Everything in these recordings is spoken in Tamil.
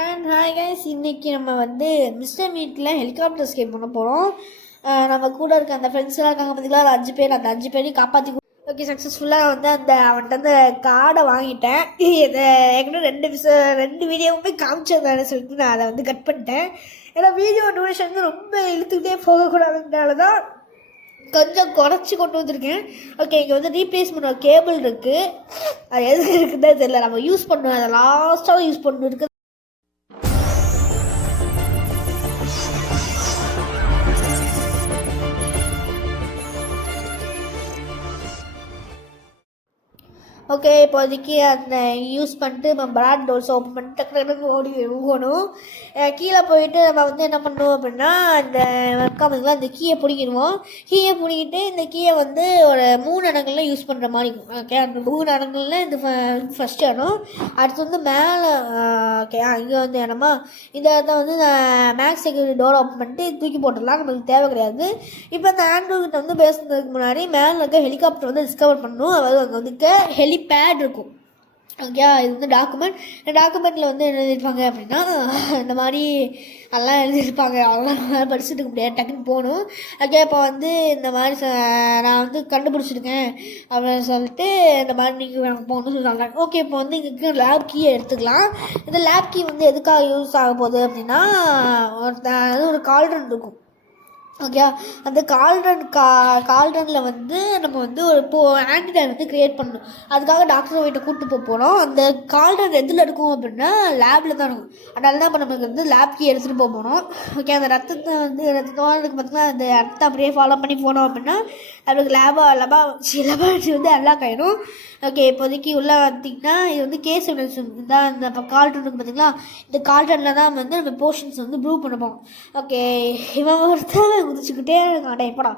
அண்ட் ஹாய் கைஸ், இன்றைக்கி நம்ம வந்து மிஸ்டர் மீட்டில் ஹெலிகாப்டர் எஸ்கேப் பண்ண போகிறோம். நம்ம கூட இருக்க அந்த ஃப்ரெண்ட்ஸ்லாம் இருக்காங்க பார்த்தீங்களா, அது 5 பேர். அந்த 5 பேரையும் காப்பாற்றி ஓகே சக்ஸஸ்ஃபுல்லாக வந்து அவன்கிட்ட அந்த கார்டை வாங்கிட்டேன். இதை ஏற்கனவே ரெண்டு வீடியோவுமே காமிச்சிருந்தானு சொல்லிட்டு நான் அதை வந்து கட் பண்ணிட்டேன். ஏன்னா வீடியோ டூரேஷன் வந்து ரொம்ப இழுத்துக்கிட்டே போகக்கூடாதுனால தான் கொஞ்சம் குறைச்சி கொண்டு வந்திருக்கேன். ஓகே, இங்கே வந்து ரீப்ளேஸ் பண்ணுற கேபிள் இருக்குது. அது எதுக்கு இருக்குதுன்னு தெரியல. நம்ம யூஸ் பண்ணுவோம், அதை லாஸ்ட்டாக யூஸ் பண்ணு இருக்குது. ஓகே, இப்போதைக்கு அந்த யூஸ் பண்ணிட்டு நம்ம பிராண்ட் டோர்ஸ் ஓப்பன் பண்ணிட்டு டக்கு ஓடி போகணும். கீழே போயிட்டு நம்ம வந்து என்ன பண்ணுவோம் அப்படின்னா, அந்த இருக்காமங்களா அந்த கீயை பிடிக்கிடுவோம். கீயை பிடிக்கிட்டு இந்த கீயை வந்து ஒரு 3 இடங்கள்ல யூஸ் பண்ணுற மாதிரி இருக்கும். ஓகே, அந்த 3 இடங்கள்ல இந்த ஃபஸ்ட் இடம். அடுத்து வந்து மேலே ஓகே இங்கே வந்து இடமா இந்த இடத்த வந்து மேக்ஸ் செக்யூரிட்டி டோர் ஓப்பன் பண்ணிட்டு தூக்கி போட்டுடலாம், நம்மளுக்கு தேவை கிடையாது. இப்போ அந்த ஆண்ட்ராய்ட் வந்து பேசுறதுக்கு முன்னாடி மேலே இருக்க ஹெலிகாப்டர் வந்து டிஸ்கவர் பண்ணணும். அதாவது அங்கே வந்து ஹெலிபேட் இருக்கும். ஓகே, இது வந்து டாக்குமெண்ட்டில் வந்து என்ன எழுதியிருப்பாங்க அப்படின்னா, இந்த மாதிரி எல்லாம் எழுதியிருப்பாங்க. அதெல்லாம் படிச்சுட்டு இருக்க முடியாது, டக்குன்னு போகணும். ஓகே, இப்போ வந்து இந்த மாதிரி நான் வந்து கண்டுபிடிச்சிருக்கேன் அப்படின்னு சொல்லிட்டு இந்த மாதிரி நீங்கள் போகணும்னு சொல்கிறாங்க. ஓகே, இப்போ வந்து இங்கே லேப் கீயை எடுத்துக்கலாம். இந்த லேப் கீ வந்து எதுக்காக யூஸ் ஆக போகுது அப்படின்னா, ஒரு கால்ட்ரன் இருக்கும். ஓகே, அந்த கால்டனில் வந்து நம்ம வந்து ஒரு ஆன்டிடைன் வந்து க்ரியேட் பண்ணணும். அதுக்காக டாக்டர் வீட்டை கூப்பிட்டு போகிறோம். அந்த கால்டன் எதில் இருக்கும் அப்படின்னா லேபில் தான் இருக்கும். அதனால தான் இப்போ நமக்கு வந்து லேப்க்கு எடுத்துகிட்டு போகணும். ஓகே, அந்த ரத்தத்தோடு பார்த்திங்கன்னா அந்த ரத்தம் அப்படியே ஃபாலோ பண்ணி போனோம் அப்படின்னா நம்மளுக்கு லெபார்ட்ரி வந்து அன்லாக் ஆகிடும். ஓகே, இப்போதைக்கு உள்ளே பார்த்திங்கன்னா இது வந்து கேஸ் எவிடன்ஸ் தான். இந்த கால்டன் இருக்குது பார்த்திங்களா, இந்த கால்டனில் தான் வந்து நம்ம போர்ஷன்ஸ் வந்து ப்ரூவ் பண்ணுவோம். ஓகே, இவன் ஒருத்தர் குதிச்சுக்கிட்டே இருக்கான் எப்படா.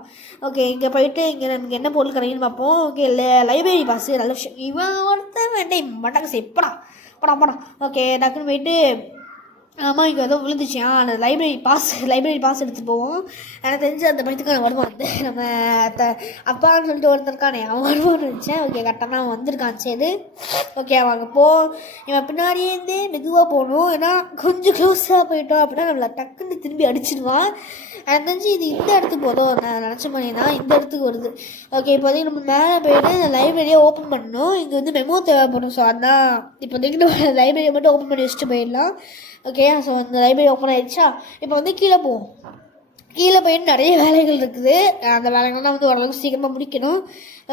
ஓகே, இங்கே போயிட்டு இங்கே நமக்கு என்ன பொருள் கிடைக்குன்னு பார்ப்போம். ஓகே, லைப்ரரி பாஸ் நல்ல விஷயம். இவன் ஒருத்தன் வேண்டாம் மட்டாங்க எப்படா படம். ஓகே, டக்குன்னு போயிட்டு ஆமாம் இங்கே வந்து விழுந்துச்சு. அந்த லைப்ரரி பாஸ் எடுத்துகிட்டு போவோம். எனக்கு தெரிஞ்சு அந்த படத்துக்கான வருவான் வந்து நம்ம அப்பான்னு சொல்லிட்டு ஒருத்தருக்கானே அவன் வருவான்னு நினச்சேன். ஓகே, கரெக்டாக அவன் வந்திருக்கான். சரி, ஓகே அவங்க இவன் பின்னாடியே இருந்து மெதுவாக போகணும். ஏன்னா கொஞ்சம் க்ளோஸாக போயிட்டோம் அப்படின்னா நம்மளை டக்குன்னு திரும்பி அடிச்சிடுவான். எனக்கு தெரிஞ்சு இது இந்த இடத்துக்கு போதும், நான் நினச்ச மாதிரி தான் இந்த இடத்துக்கு வருது. ஓகே, இப்போதைக்கு நம்ம மேலே போயிட்டு இந்த லைப்ரரியை ஓப்பன் பண்ணணும். இங்கே வந்து மெமோ தேவைப்படும். ஸோ அதான் இப்போதைக்கு நம்ம லைப்ரரியை மட்டும் ஓப்பன் பண்ணி வச்சுட்டு போயிடலாம். ஓகே, ஸோ அந்த லைப்ரரி ஓப்பன் ஆகிடுச்சா. இப்போ வந்து கீழே போவோம். கீழே போயிட்டு நிறைய வேலைகள் இருக்குது. அந்த வேலைகள்லாம் வந்து ஓரளவுக்கு சீக்கிரமாக முடிக்கணும்.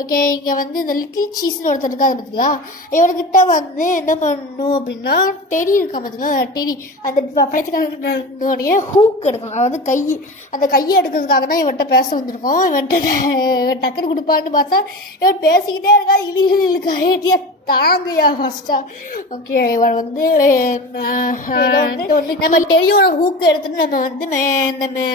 ஓகே, இங்கே வந்து இந்த லிட்டில் சீஸ்னு ஒருத்தர் இருக்காது பார்த்தீங்களா, இவர்கிட்ட வந்து என்ன பண்ணணும் அப்படின்னா டெடி இருக்கா பார்த்தீங்களா, டெடி அந்த பழத்துக்காரனுடைய ஹூக் எடுக்கணும். அதாவது அந்த கையை எடுக்கிறதுக்காக தான் இவன்கிட்ட பேச வந்திருக்கோம். இவன்கிட்ட டக்குன்னு கொடுப்பான்னு பார்த்தா இவன் பேசிக்கிட்டே இருக்கா. இழுக்கா ஏட்டியா தாங்கயா ஃபஸ்ட்டா. ஓகே, இவன் வந்து நம்ம டெலியோட ஹூக்கு எடுத்துட்டு நம்ம வந்து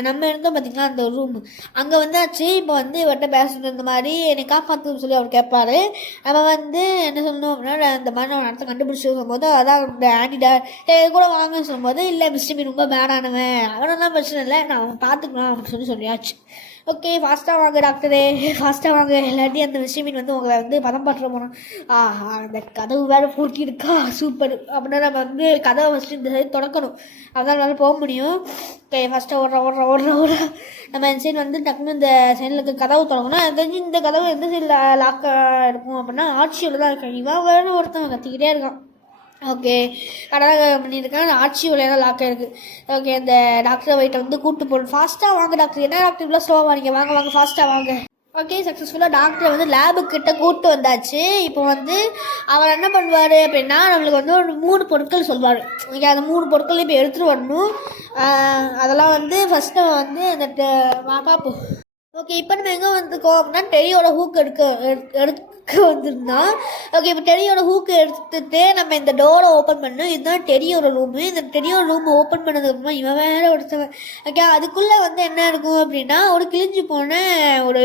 நம்ம இருந்தோம் பார்த்தீங்களா அந்த ரூம் அங்கே வந்தாச்சு. இப்போ வந்து இவர்கிட்ட பேசுறது இந்த மாதிரி என்னை காப்பாற்றுன்னு சொல்லி அவர் கேட்பாரு. நம்ம வந்து என்ன சொல்லணும் அப்படின்னா இந்த மாதிரி நான் இடத்த கண்டுபிடிச்சி சொல்லும்போது அதான் இந்த ஆண்டிடா கூட வாங்கன்னு சொல்லும்போது இல்லை மிஸ்டர் மீ ரொம்ப பேடானவன், அவனெல்லாம் பிரச்சனை இல்லை, நான் அவன் பார்த்துக்கலாம் அப்படின்னு சொல்லியாச்சு. ஓகே, ஃபாஸ்ட்டாக வாங்க டாக்டரே, ஃபாஸ்ட்டாக வாங்க, இல்லாட்டி அந்த விஷயமீன் வந்து உங்களை வந்து பதம் பாட்டுற போனோம். அந்த கதவு வேறு பூட்டியிருக்கா, சூப்பர். அப்படின்னா நம்ம வந்து கதவை ஃபஸ்ட்டு இந்த சைடு தொடக்கணும், அதான் நல்லா போக முடியும். ஓகே, ஃபஸ்ட்டு ஓடுற நம்ம இந்த சைடு வந்து டக்குன்னு இந்த சைடில் இருக்க கதவு தொடங்கணும். அது தெரிஞ்சு இந்த கதவு எந்த சைடில் லாக்காக இருக்கும் அப்படின்னா ஆட்சியில் தான் இருக்கேன். இவன் வேறு ஒருத்தன் கத்திக்கிட்டே இருக்கான். ஓகே, கரெக்டாக பண்ணியிருக்கேன். ஆட்சி வழியாக லாக் ஆகிருக்கு. ஓகே, அந்த டாக்டர் வெயிட்டை வந்து கூப்பிட்டு போகணும். ஃபாஸ்ட்டாக வாங்க டாக்டர், என்ன டாக்டர் இவ்வளோ ஸ்லோவாக நீங்கள் வாங்க ஃபாஸ்ட்டாக வாங்க. ஓகே, சக்ஸஸ்ஃபுல்லாக டாக்டரை வந்து லேபுக்கிட்ட கூப்பிட்டு வந்தாச்சு. இப்போ வந்து அவர் என்ன பண்ணுவார் அப்படின்னா நம்மளுக்கு வந்து ஒரு 3 பொருட்கள் சொல்வார். ஓகே, அந்த 3 பொருட்கள் இப்போ எடுத்துகிட்டு வரணும். அதெல்லாம் வந்து ஃபஸ்ட்டு வந்து இந்த பார்ப்போம். ஓகே, இப்போ நம்ம எங்கே வந்துருக்கோம் அப்படின்னா டெரியோட ஹூக் எடுக்க வந்துருந்தான். ஓகே, இப்போ டெரியோட ஹூக்கு எடுத்துகிட்டு நம்ம இந்த டோரை ஓப்பன் பண்ணணும். இதுதான் டெரியோட ரூமு. இந்த டெரியோட ரூமை ஓப்பன் பண்ணதுக்கப்புறமா இவன் வேறு ஒருத்தவன். ஓகே, அதுக்குள்ளே வந்து என்ன இருக்கும் அப்படின்னா ஒரு கிழிஞ்சு போன ஒரு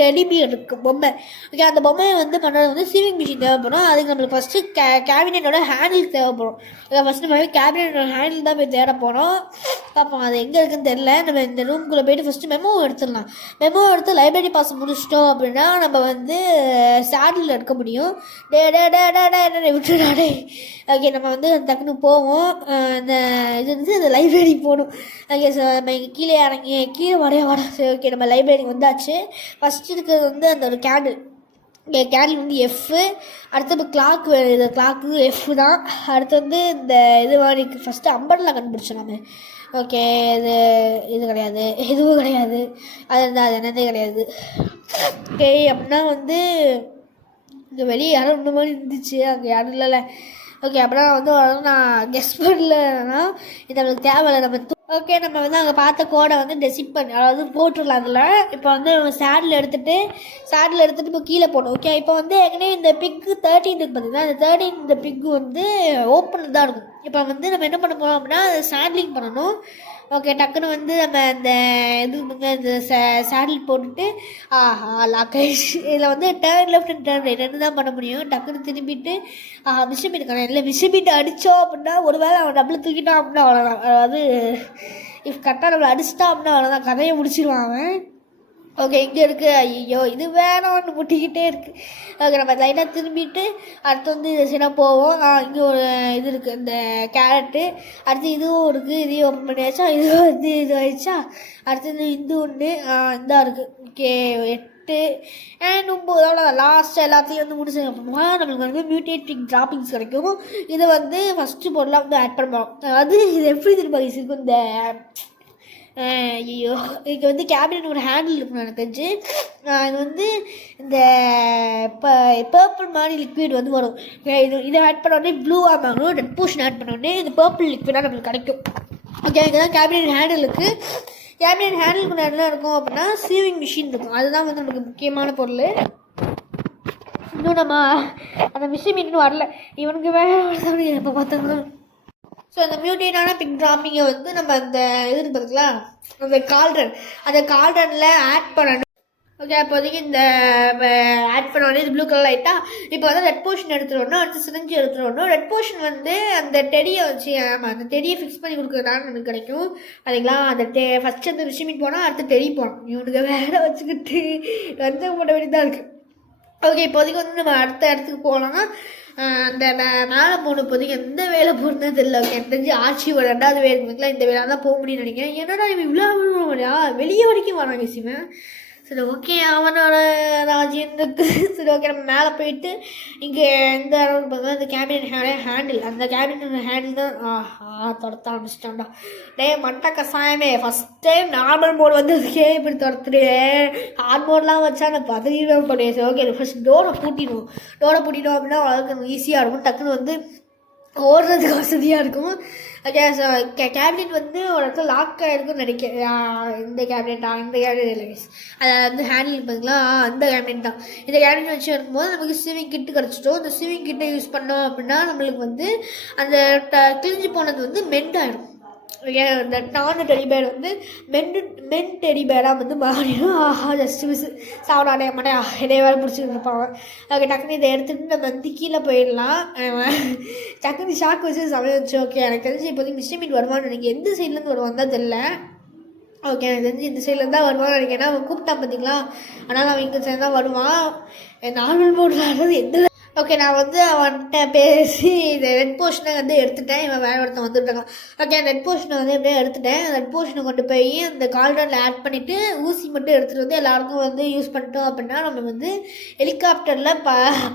டெலிபியர் இருக்குது பொம்மை. ஓகே, அந்த பொம்மையை வந்து பண்ணுறது வந்து சீவிங் மிஷின் தேவைப்படும். அதுக்கு நம்மளுக்கு ஃபஸ்ட்டு கேபினெட்டோட ஹேண்டில் தேவைப்படும். ஓகே, ஃபஸ்ட்டு நம்ம கேபினெட்டோட ஹேண்டில் தான் போய் தேட போகிறோம். பார்ப்போம் அது எங்கே இருக்குதுன்னு தெரியல. நம்ம இந்த ரூம்குள்ளே போயிட்டு ஃபஸ்ட்டு மெமோ எடுத்துடலாம். மெமோ எடுத்து லைப்ரரி பாஸ் முடிச்சிட்டோம் அப்படின்னா நம்ம வந்து சேடில் எடுக்க முடியும். விட்டுடாடே. ஓகே, நம்ம வந்து டக்குன்னு போவோம். அந்த இது வந்து அந்த லைப்ரரி போகணும். ஓகே, ஸோ நம்ம இங்கே கீழே இறங்கி கீழே வர சரி, ஓகே, நம்ம லைப்ரரி வந்தாச்சு. ஃபஸ்ட்டு இருக்கிறது வந்து அந்த ஒரு கேண்டில். இங்கே கேண்டில் வந்து எஃப்பு. அடுத்தது கிளாக் இது கிளாக்கு எஃப் தான். அடுத்து வந்து இந்த இது மாதிரி ஃபஸ்ட்டு அம்பர்லா கண்டுபிடிச்சோம் நம்ம. ஓகே, இது கிடையாது, எதுவும் கிடையாது, அது என்னதே கிடையாது. ஓகே, அப்படின்னா வந்து இங்கே வெளியே யாரும் இந்த மாதிரி இருந்துச்சு, அங்கே யாரும் இல்லைல்ல. ஓகே, அப்படின்னா வந்து நான் கெஸ் பண்ணலன்னா இது நம்மளுக்கு தேவையில்லை. நம்ம ஓகே, நம்ம வந்து அங்கே பார்த்த கோடை வந்து டெசிட் பண்ணி அதாவது போட்டுடலாம். அதில் இப்போ வந்து நம்ம சேடில் எடுத்துகிட்டு இப்போ கீழே போடணும். ஓகே, இப்போ வந்து ஏற்கனவே இந்த பிக்கு 13 இருக்குது பார்த்தீங்கன்னா, அந்த 13 இந்த பிக்கு வந்து ஓப்பன் தான் இருக்கும். இப்போ வந்து நம்ம என்ன பண்ண போகிறோம் அப்படின்னா சேட்லிங் பண்ணணும். ஓகே, டக்குன்னு வந்து நம்ம இந்த இது இந்த சேடில் போட்டுட்டு லாக் ஆகிடுச்சு. இதில் வந்து turn left and turn right ரெண்டு தான் பண்ண முடியும். டக்குன்னு திரும்பிட்டு மிஷின் இல்லை மிஷின் அடித்தோம் அப்படின்னா ஒரு வேளை அவன் டபுள் தூக்கிட்டான் அப்படின்னா அவ்வளோதான். அதாவது இஃப் கரெக்டாக நம்மளை அடிச்சிட்டான் அப்படின்னா அவ்வளோதான், கதையை முடிச்சிடுவான் அவன். ஓகே, இங்கே இருக்குது. ஐயோ, இது வேணாம்னு முட்டிக்கிட்டே இருக்குது. ஓகே, நம்ம லைட்டாக திரும்பிட்டு அடுத்து வந்து இது சைடாக போவோம். இங்கே ஒரு இது இருக்குது, இந்த கேரட்டு. அடுத்து இதுவும் இருக்குது, இதையும் ஓப்பன் பண்ணியாச்சா. இதுவும் வந்து இது ஆயிடுச்சா. அடுத்தது இது ஒன்று இதாக இருக்குது. ஓகே, 8 அண்ட் 9 லாஸ்ட் எல்லாத்தையும் வந்து முடிச்சு அப்புறமா நம்மளுக்கு வந்து மியூட்டேட்டிங் ட்ராப்பிங்ஸ் கிடைக்கும். இதை வந்து ஃபஸ்ட்டு பொருளாக வந்து ஆட் பண்ணுவோம். அதாவது இது எப்படி திரும்ப இருக்கும் இந்த ஐயோ, இதுக்கு வந்து கேபினட் ஒரு ஹேண்டில் இருக்கும் எனக்கு தெரிஞ்சு. இது வந்து இந்த பர்பிள் மாதிரி லிக்விட் வந்து வரும். இதை ஆட் பண்ண உடனே ப்ளூவாக வாங்கணும். ரெட் பூஷன் ஆட் பண்ண உடனே இந்த பர்பிள் லிக்விடாக நம்மளுக்கு கிடைக்கும். ஓகே, இங்கே தான் கேபினட் ஹேண்டில் இருக்குது. கேபினட் ஹேண்டிலுக்கு என்ன இருக்கும் அப்படின்னா சீவிங் மிஷின் இருக்கும். அதுதான் வந்து நமக்கு முக்கியமான பொருள். இன்னும் நம்ம அந்த மிஷின் இன்னும் வரல. இவனுக்கு வேறு எப்போ பார்த்தாங்கன்னா ஸோ அந்த மியூட்டேட்டான பிக் ட்ராப்பிங்கை வந்து நம்ம அந்த இது இருக்குதுங்களா, அந்த கால்ட்ரனில் ஆட் பண்ணணும். ஓகே, அப்போதைக்கு இந்த ஆட் பண்ணோடனே இது ப்ளூ கலர் ஆகிட்டா. இப்போ வந்து ரெட் போர்ஷன் எடுத்துடணும். அடுத்து சிரிஞ்சு எடுத்துடணும். ரெட் போர்ஷன் வந்து அந்த டெடியை வச்சு அந்த டெடியை ஃபிக்ஸ் பண்ணி கொடுக்குறதுனால நமக்கு கிடைக்கும். அதுங்களா அந்த ஃபஸ்ட்டு அந்த விஷயம் போனால் அடுத்து டெடி போனோம். இவனுக்கு வேலை வச்சுக்கிட்டு வந்து போட வேண்டியதாக இருக்குது. ஓகே, இப்போதைக்கு வந்து நம்ம அடுத்த இடத்துக்கு போகலாம். அந்த மேலே போன இப்போதைக்கு எந்த வேலை போடுறது தெரியல. ஓகே, எனக்கு தெரிஞ்சு ஆட்சியோட 2வது வேலைக்குலாம் இந்த வேலை தான் போக முடியும்னு நினைக்கிறேன். என்னடா இவன் இவ்வளோ விழுவாடியா வெளியே வரைக்கும் வராங்க சிவன். சரி, ஓகே, அவனோட ராஜ்யம் இருக்குது. சரி, ஓகே, நம்ம மேலே போயிட்டு இங்கே எந்த இடம்னு பார்த்தோம்னா இந்த கேபினட் ஹேண்டில். அந்த கேபினட் ஹேண்டில் தான் துரத்த ஆரம்பிச்சிட்டான்டா. மட்டை கசாயமே ஃபஸ்ட் டைம் நார்மல் மோட் வந்ததுக்கே இப்படி துரத்துடு. ஹார்ட் மோட்லாம் வச்சா நான் பதவிதான் பண்ணுவேன். சரி, ஓகே, ஃபஸ்ட் டோரை பூட்டிடும் அப்படின்னா வளர்க்கணும் ஈஸியாக இருக்கும். டக்குன்னு வந்து ஓடுறதுக்கு வசதியாக இருக்கும். ஓகே, ஸோ கேபினெட் வந்து ஒரு இடத்துல லாக் ஆகிருக்குன்னு நினைக்கிறேன். இந்த கேபினெட் இல்லை மிஸ், அதை வந்து ஹேண்டில் பார்த்தீங்களா, அந்த கேபினெட் தான். இந்த கேபினெட் வச்சு இருக்கும்போது நமக்கு ஸ்விமிங் கிட்டு கிடச்சிட்டோம். இந்த ஸ்விமிங் கிட்டை யூஸ் பண்ணோம் அப்படின்னா நம்மளுக்கு வந்து அந்த கிழிஞ்சு போனது வந்து மெண்ட் ஆகிடும். இந்த டான டெடிபேர் வந்து மென் டெடிபேராக வந்து மாறிடும். ஜஸ்ட்டு மிஸ் சாப்பிடாடே மாட்டேன் இடையே வேலை பிடிச்சிட்டு இருப்பாங்க. ஓகே, டக்குனு இதை எடுத்துகிட்டு நம்ம வந்து கீழே போயிடலாம். டக்குனு ஷாக் வச்சு சமையல் வச்சு. ஓகே, எனக்கு தெரிஞ்சு இப்போதைக்கு மிஸ்டர் மீட் வருவான்னு நினைக்கிறேன். எந்த சைட்லேருந்து வருவான் தான் தெரில. ஓகே, எனக்கு தெரிஞ்சு இந்த சைடில் தான் வருவான்னு நினைக்கிறேன். ஏன்னா அவன் கூப்பிட்டான் பார்த்தீங்களா, ஆனால் அவன் இந்த சைடு தான் வருவான். நார்மல் மோடில் ஆடுறது எந்த ஓகே, நான் வந்து அவன்கிட்ட பேசி இந்த ரெட் போர்ஷனை வந்து எடுத்துட்டேன். இவன் வேறு ஒருத்தன் வந்துட்டுருக்கான். ஓகே, ரெட் போர்ஷனை வந்து எப்படியே எடுத்துட்டேன். ரெட் போர்ஷனை கொண்டு போய் அந்த கால்டரில் ஆட் பண்ணிவிட்டு ஊசி மட்டும் எடுத்துகிட்டு வந்து எல்லாருக்கும் வந்து யூஸ் பண்ணிட்டோம் அப்படின்னா நம்ம வந்து ஹெலிகாப்டரில்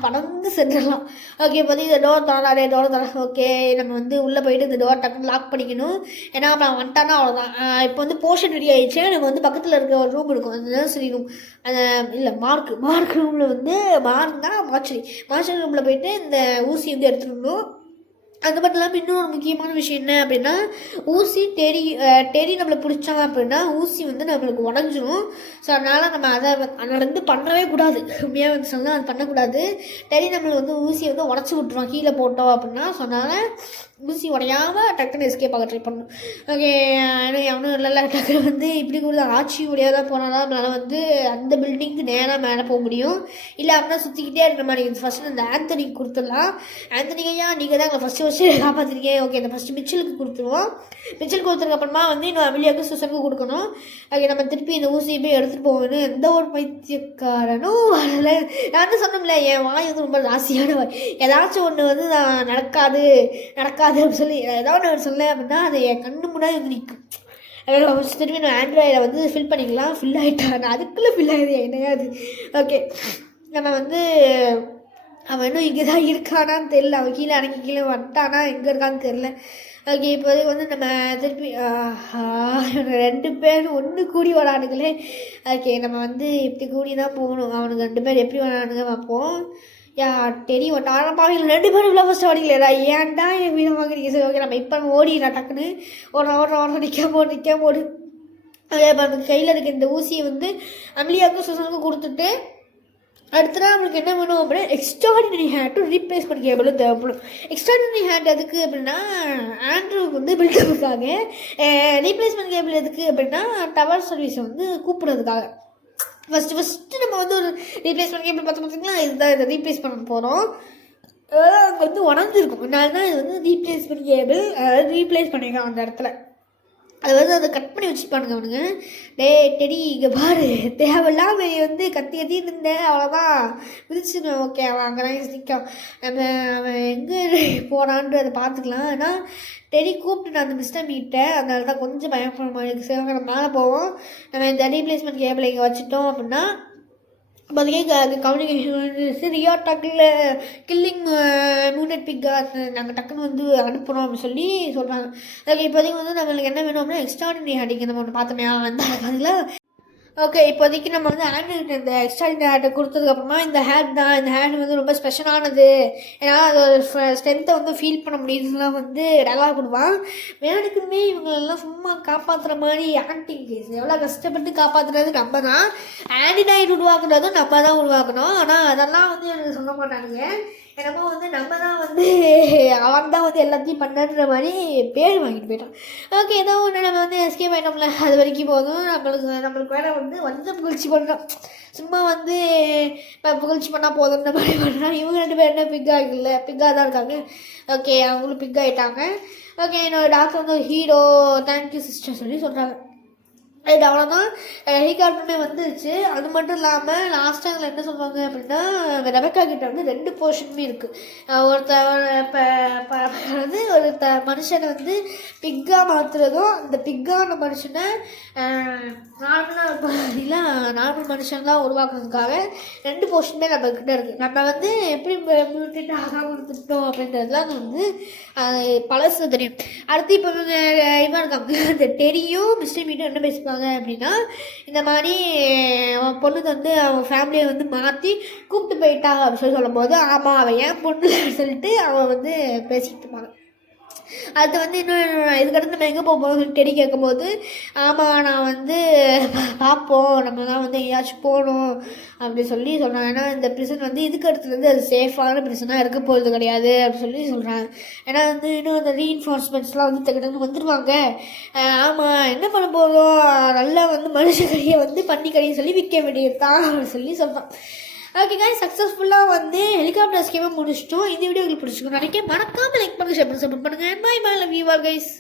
பறந்து செஞ்சிடலாம். ஓகே, இப்போது இந்த டோர் தர ஓகே, நம்ம வந்து உள்ளே போயிட்டு இந்த டோர் டக்குன்னு லாக் பண்ணிக்கணும். ஏன்னா அவன் வந்துட்டானா அவ்வளோதான். இப்போ வந்து போர்ஷன் ரெடி ஆகிடுச்சு. நம்ம வந்து பக்கத்தில் இருக்க ஒரு ரூம் இருக்கும், அந்த நர்சரி ரூம். அந்த இல்லை மார்க் ரூமில் வந்து மார்க் தான் மார்ச்சரி ரூமில் போயிட்டு இந்த ஊசி வந்து எடுத்துடணும். அது மட்டும் இல்லாமல் இன்னொரு முக்கியமான விஷயம் என்ன அப்படின்னா ஊசி டெரி நம்மளை பிடிச்சாங்க அப்படின்னா ஊசி வந்து நம்மளுக்கு உடஞ்சிரும். ஸோ அதனால் நம்ம அதை வந்து பண்ணவே கூடாது. உண்மையாக வந்து சொன்னால் அது பண்ணக்கூடாது. டெரி நம்மளுக்கு வந்து ஊசியை வந்து உடச்சி விட்டுருவோம் கீழே போட்டோம் அப்படின்னா. ஸோ அதனால் ஊசி உடையாமல் டக்குன்னு எஸ்கேப் ஆக ட்ரை பண்ணணும். ஓகே, ஏன்னா எவனும் இல்லைல்ல, டக்குன்னு வந்து இப்படி கூட ஆட்சி உடையாக தான் போனால் தான் நம்மளால் வந்து அந்த பில்டிங்க்கு நேராக மேலே போக முடியும். இல்லை அப்படின்னா சுற்றிக்கிட்டே இருக்கிற மாதிரி. ஃபஸ்ட்டு இந்த ஆந்தனிக்கு கொடுத்துடலாம். ஆந்தனிக்கு ஐயா நீங்கள் தான் அங்கே ஃபஸ்ட்டு காப்பாற்றிருக்கேன். ஓகே, இந்த ஃபஸ்ட்டு மிச்சலுக்கு கொடுத்துருவோம். மிச்சல் கொடுத்ததுக்கப்புறமா வந்து இன்னும் அமிலியாவுக்கு சுசனுக்கு கொடுக்கணும். ஓகே, நம்ம திருப்பி இந்த ஊசியை போய் எடுத்துகிட்டு போகணும். எந்த ஒரு பைத்தியக்காரனும் வரல. நான் வந்து சொன்னோம்ல, என் வாய் வந்து ரொம்ப ராசியான வாய். ஏதாச்சும் ஒன்று வந்து நான் நடக்காது அப்படின்னு சொல்லி ஏதாவது ஒன்று சொல்ல அப்படின்னா அது என் கண்ணு முன்னாடி வந்து நிற்கும். திரும்பி நான் ஆண்ட்ராய்டை வந்து ஃபில் பண்ணிக்கலாம். ஃபில் ஆகிட்டான், அதுக்குள்ளே ஃபில் ஆகிடுது என்னையாது. ஓகே, நம்ம வந்து அவன் இன்னும் இங்கே தான் இருக்கானான்னு தெரில. அவன் கீழே இறங்கி கீழே வந்துட்டானா எங்கே இருக்கான்னு தெரில. ஓகே, இப்போதைக்கு வந்து நம்ம திருப்பி 2 பேர் ஒன்று கூடி வரானுங்களே. ஓகே, நம்ம வந்து இப்படி கூடி தான் போகணும். அவனுக்கு 2 பேர் எப்படி வரானுங்க பார்ப்போம். டெடி ஒட்டாரம் பாவீங்க 2 பேரும் இவ்வளோ ஃபஸ்ட்டு ஓடிக்கலடா, ஏன்டா என் வீடு வாங்குறீங்க. சரி, ஓகே, நம்ம இப்போ ஓடிடலாம் டக்குன்னு. ஓடுறோம் நிற்க போடு. அதே நம்ம கையில் இருக்க இந்த ஊசியை வந்து அமிலியாவுக்கும் சுசனுக்கும் கொடுத்துட்டு அடுத்தது நம்மளுக்கு என்ன வேணும் அப்படின்னா எக்ஸ்ட்ராடினரி ஹேண்டும் ரீப்ளேஸ்மெண்ட் கேபிளும் தேவைப்படும். எக்ஸ்ட்ராடினரி ஹேண்ட் எதுக்கு அப்படின்னா ஆண்ட்ராய்டுக்கு வந்து பில்டப்புக்காக. ரீப்ளேஸ்மெண்ட் கேபிள் எதுக்கு அப்படின்னா டவர் சர்வீஸை வந்து கூப்பிட்றதுக்காக. ஃபஸ்ட்டு நம்ம வந்து ஒரு ரீப்ளேஸ்மெண்ட் கேபிள் பார்த்தீங்கன்னா இதுதான், இதை ரீப்ளேஸ் பண்ண போகிறோம். அங்கே வந்து உணர்ந்துருக்கும். அதனால தான் இது வந்து ரீப்ளேஸ்மெண்ட் கேபிள், அதாவது ரீப்ளேஸ் பண்ணிக்கலாம் அந்த இடத்துல. அது வந்து அதை கட் பண்ணி வச்சுப்பானுங்க அவனுங்க. டெடி இங்கே பாரு, தேவையில்லாமல் வந்து கத்தி இருந்தேன், அவ்வளோதான் மிதிச்சுடுவேன். ஓகே, அவன் அங்கே தான் நிற்கான். அவன் எங்கே போனான்னு அதை பார்த்துக்கலாம். ஆனால் டெடி கூப்பிட்டு நான் அந்த மிஸ்டர் மீட்டேன், அதனால தான் கொஞ்சம் பயப்பட மாதிரி. சரி, நம்ம மேலே போவோம். நம்ம இந்த ரீப்ளேஸ்மெண்ட் கேபிளை இங்கே வச்சுட்டோம் அப்படின்னா இப்போதைக்கு கம்யூனிகேஷன் ரியா டக்கில் கில்லிங் மூனட் பிக்கா நாங்கள் டக்குன்னு வந்து அனுப்புகிறோம் அப்படின்னு சொல்லி சொல்கிறாங்க. அதுக்கு இப்போதைக்கு வந்து நம்மளுக்கு என்ன வேணும் அப்படின்னா எக்ஸ்ட்ராடினரி ஹேண்டிங் நம்ம ஒன்று பார்த்தோமே அந்த அதில். ஓகே, இப்போதைக்கு நம்ம வந்து ஹேண்ட் இந்த எக்ஸ்ட்ராடினரி ஹேட்டை கொடுத்ததுக்கப்புறமா இந்த ஹேட் தான், இந்த ஹேண்ட் வந்து ரொம்ப ஸ்பெஷலானது, ஏன்னா அதோட ஸ்ட்ரென்த்தை வந்து ஃபீல் பண்ண முடியுதுலாம் வந்து டயலாக் கொடுவான். வேணுக்குமே இவங்களெல்லாம் சும்மா காப்பாற்றுற மாதிரி ஆக்டிங் கேஸ் எவ்வளோ கஷ்டப்பட்டு காப்பாற்றுறது நம்ம தான். ஆன்டினைட் உருவாக்குறதும் நம்ம தான் உருவாக்கணும். ஆனால் அதெல்லாம் வந்து எனக்கு சொல்ல மாட்டானுங்க. என்னமோ வந்து நம்ம தான் வந்து அவன் தான் வந்து எல்லாத்தையும் பண்ணுற மாதிரி பேர் வாங்கிட்டு போயிட்டான். ஓகே, ஏதோ ஒன்று நம்ம வந்து எஸ்கேப் ஆகிட்டோம்ல, அது வரைக்கும் போதும். நம்மளுக்கு வேலை வந்து புகழ்ச்சி பண்ணுறோம். சும்மா வந்து இப்போ புகழ்ச்சி பண்ணால் போதும் இந்த மாதிரி பண்ணுறான். இவங்க 2 பேர் என்ன பிக்காக தான் இருக்காங்க. ஓகே, அவங்களும் பிக் ஆகிட்டாங்க. ஓகே, என்னோட டாக்டர் வந்து ஹீரோ தேங்க்யூ சிஸ்டர் சொல்லி சொல்கிறாங்க. அது அவ்வளோதான். ஹெலிகாப்டருமே வந்துருச்சு. அது மட்டும் இல்லாமல் லாஸ்ட்டாக என்ன சொல்லுவாங்க அப்படின்னா ரெபக்கா கிட்ட வந்து 2 போர்ஷனுமே இருக்குது. ஒருத்த மனுஷனை வந்து பிக்காக மாற்றுறதும், அந்த பிக்கான மனுஷனை நார்மல் மனுஷன்லாம் உருவாக்குறதுக்காக 2 போர்ஷனுமே நம்மக்கிட்ட இருக்குது. நம்ம வந்து எப்படி மியூட்டேட் ஆகாமல் கொடுத்துட்டோம் அப்படின்றதுலாம் வந்து பழசு தெரியும். அடுத்து இப்போ இவன் இருக்காங்க, அந்த டெடியும் மிஸ்டர் மீட்டும் என்ன பேசுவாங்க அப்படின்னா இந்த மாதிரி அவன் பொண்ணு வந்து அவன் ஃபேமிலியை வந்து மாற்றி கூப்பிட்டு போயிட்டா அப்படின்னு சொல்லி சொல்லும் போது ஆமாம் அவன் ஏன் பொண்ணு சொல்லிட்டு அவன் வந்து பேசிக்கிட்டு இருப்பாங்க. அது வந்து இன்னும் இதுக்கடுத்து நம்ம எங்கே போகும்போது டெடி கேட்கும்போது ஆமாம் நான் வந்து பார்ப்போம், நம்ம தான் வந்து எங்கேயாச்சும் போகணும் அப்படி சொல்லி சொல்கிறாங்க. ஏன்னா இந்த ப்ரிசன் வந்து இதுக்கு அடுத்து வந்து அது சேஃபான ப்ரிசனாக இருக்க போகிறது கிடையாது அப்படின்னு சொல்லி சொல்கிறாங்க. ஏன்னா வந்து இன்னும் அந்த ரீஇன்ஃபோர்ஸ்மெண்ட்ஸ்லாம் வந்து டக்குனு வந்துடுவாங்க. ஆமாம் என்ன பண்ண போதும், நல்லா வந்து மனுஷ கறியை வந்து பன்னி கறியை சொல்லி விற்க வேண்டியது தான் அப்படின்னு சொல்லி சொல்கிறான். ஓகே காய்ஸ், சக்ஸஸ்ஃபுல்லாக வந்து ஹெலிகாப்டர் ஸ்கீமை முடிச்சிட்டோம். இந்த வீடியோ உங்களுக்கு பிடிச்சிருக்கும் நினைக்கிறேன். மறக்காமல் லைக் பண்ணுங்கள், ஷேர் பண்ணுங்கள், சப்போர்ட் பண்ணுங்கள். Bye bye, love you all guys.